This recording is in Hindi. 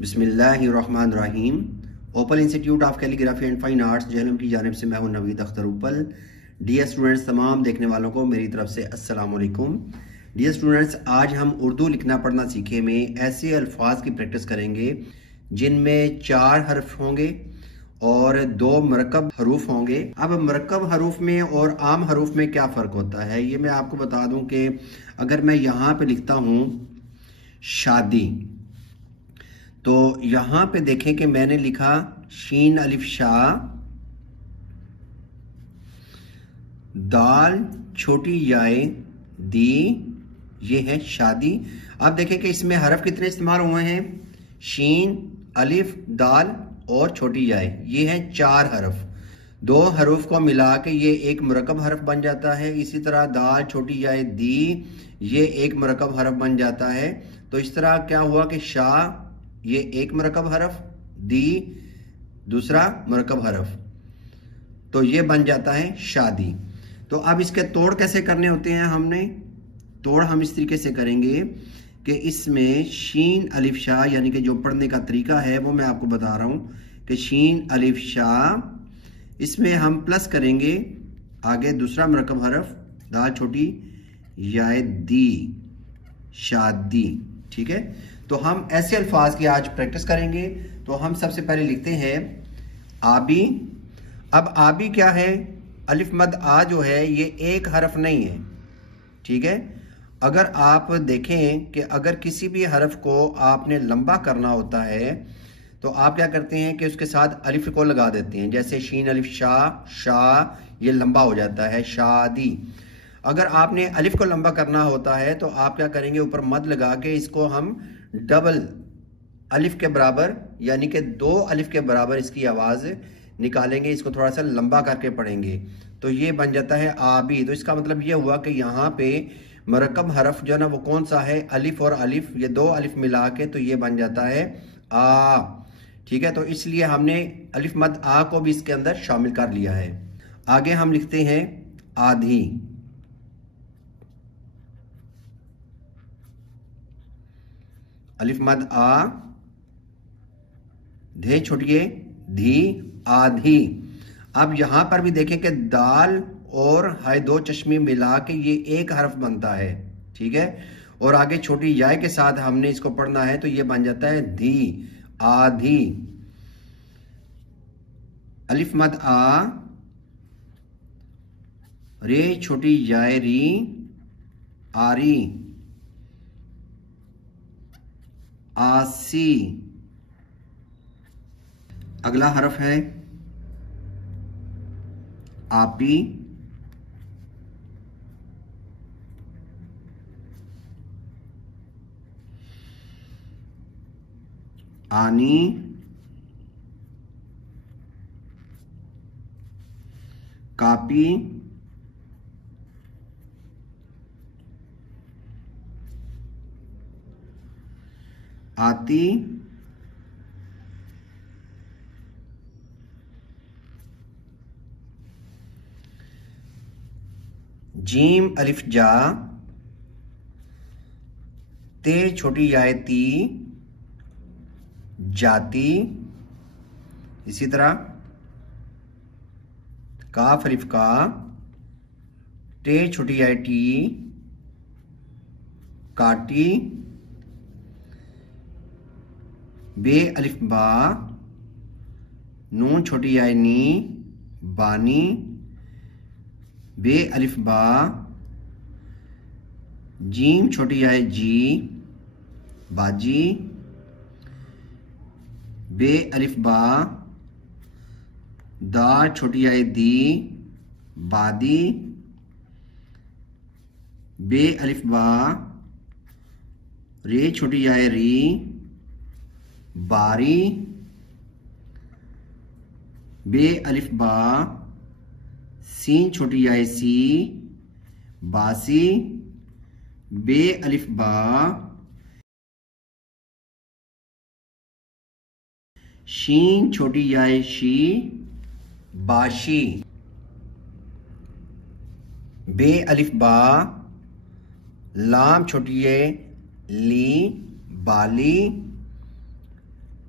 बिस्मिल्लाहिर्रहमानिर्रहीम। Open institute of calligraphy and fine arts Jhelum की जानिब से मैं हूं नवीद अख्तर उपल। डियर स्टूडेंट्स, तमाम देखने वालों को मेरी तरफ से अस्सलाम वालेकुम। डियर स्टूडेंट्स, आज हम उर्दू लिखना पढ़ना सीखे में ऐसे अल्फाज की प्रैक्टिस करेंगे जिनमें 4 हर्फ होंगे और 2 मरकब हरूफ होंगे। अब मरकब हरूफ में और आम हरूफ में क्या फ़र्क होता है ये मैं आपको बता दूं कि अगर मैं यहाँ पे लिखता हूँ शादी, तो यहाँ पे देखें कि मैंने लिखा शीन अलिफ शाह, दाल छोटी याए दी, ये है शादी। अब देखें कि इसमें हरफ कितने इस्तेमाल हुए हैं, शीन, अलिफ, दाल और छोटी याए, ये हैं 4 हरफ। 2 हरूफ को मिला के ये एक मुरकब हरफ बन जाता है। इसी तरह दाल छोटी याए दी, ये एक मुरकब हरफ बन जाता है। तो इस तरह क्या हुआ कि शाह ये एक मरकब हरफ, दी दूसरा मरकब हरफ, तो ये बन जाता है शादी। तो अब इसके तोड़ कैसे करने होते हैं, हमने तोड़ हम इस तरीके से करेंगे कि इसमें शीन अलिफ शाह यानी कि जो पढ़ने का तरीका है वो मैं आपको बता रहा हूँ कि शीन अलिफ शाह, इसमें हम प्लस करेंगे आगे दूसरा मरकब हरफ दाल छोटी याए दी, शादी। ठीक है, तो हम ऐसे अल्फाज की आज प्रैक्टिस करेंगे। तो हम सबसे पहले लिखते हैं आबी। अब आबी क्या है, अलिफ मद आ जो है ये एक हरफ नहीं है। ठीक है, अगर आप देखें कि अगर किसी भी हरफ को आपने लंबा करना होता है तो आप क्या करते हैं कि उसके साथ अलिफ को लगा देते हैं। जैसे शीन अलिफ शाह, शाह ये लंबा हो जाता है शादी। अगर आपने अलिफ को लंबा करना होता है तो आप क्या करेंगे, ऊपर मद लगा के इसको हम डबल अलिफ के बराबर यानी कि 2 अलिफ के बराबर इसकी आवाज़ निकालेंगे, इसको थोड़ा सा लंबा करके पढ़ेंगे तो ये बन जाता है आबी। तो इसका मतलब ये हुआ कि यहाँ पे मरकब हरफ जो है ना वो कौन सा है, अलिफ और अलिफ, ये 2 अलिफ मिला के तो ये बन जाता है आ। ठीक है, तो इसलिए हमने अलिफ मद आ को भी इसके अंदर शामिल कर लिया है। आगे हम लिखते हैं आधी। अलिफ मद आ, धे छोटिए धी, आधी। अब यहां पर भी देखें कि दाल और हाय 2 चश्मे मिला के ये एक हरफ बनता है। ठीक है, और आगे छोटी याय के साथ हमने इसको पढ़ना है तो ये बन जाता है धी, आधी। अलिफ मद आ, रे छोटी याय री, आरी, आसी। अगला हरफ है आपी, आनी, कापी, आती, जीम अलिफ जा, ते छोटी याय ती, जाती। इसी तरह काफ अलिफ का, टे छोटी याय टी, काटी। बे अलिफ बा, नून छोटी याय नी, बानी। बे अलिफ बा, जीम छोटी याय जी, बाजी। बे अलिफ बा, दा छोटी याय दी, बादी। बे अलिफ बा, रे छोटी याय री, बारी। बे अलिफ बा, सीन छोटी याय सी, बासी। बे अलिफ बा, शीन छोटी याय शी, बाशी। बे अलिफ बा, लाम छोटी ये ली, बाली।